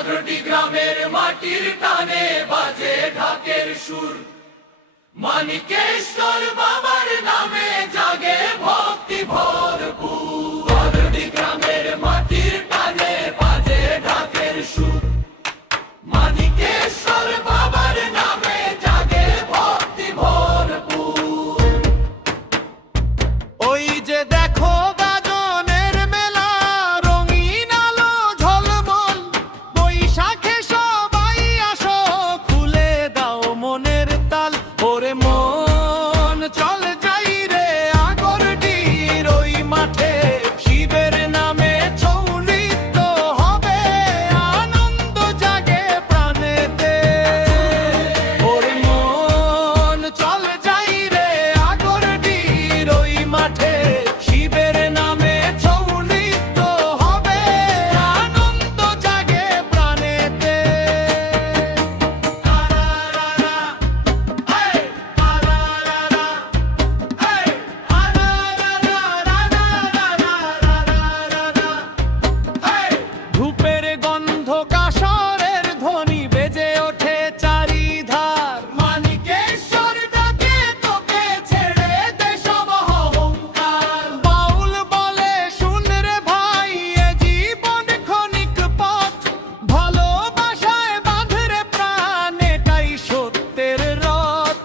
আগরটি গ্রামের মাটির টানে বাজে ঢাকের সুর, মানিকেশ্বর বাবার নামে জাগে ভক্তি ভরপুর। আগরটি গ্রামের মাটির টানে বাজে ঢাকের সুর, মানিকেশ্বর বাবার নামে জাগে ভক্তি ভরপুর। ওই যে দেখো গাজনের মেলা, রঙিন আলো ঝলমল, বৈশাখে সবাই আসো, খুলে দাও মনের তাল। ওরে মন চল যাই রে আগরটির ওই মাঠে, শিবের নামে ছৌ নৃত্য হবে, আনন্দ জাগে প্রাণেতে। ওরে মন চল যাই রে আগরটির ওই মাঠে, শিবের নামে ছৌ নৃত্য হবে, আনন্দ জাগে প্রাণেতে। ধূপের গন্ধ কাসরের ধ্বনি বেজে ওঠে চারিধার, মানিকেশ্বর ডাকে তোকে ছেড়ে দে সব অহংকার। বাউল বলে শুন রে ভাই, এ জীবন ক্ষণিক পথ, ভালোবাসায় বাঁধে রে প্রাণ, এটাই সত্যের রথ।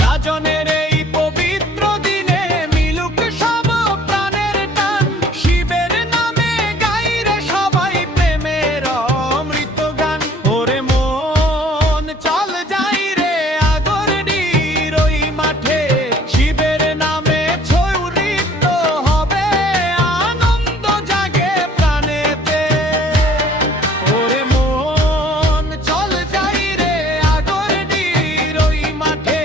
গাজনের এই পবিত্র দিনে মিলুক সব প্রাণের টান, শিবের নামে গাই রে সবাই প্রেমের অমৃত গান। ওরে মন চল যাই রে আগরটির ওই মাঠে, শিবের নামে ছৌ নৃত্য হবে, আনন্দ জাগে প্রাণেতে। ওরে মন চল যাই রে আগরটির ওই মাঠে,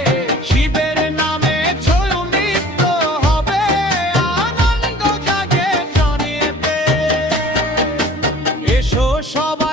শিবের নামে ছৌ নৃত্য হবে, আনন্দ জাগে প্রাণেতে। এসো সবাই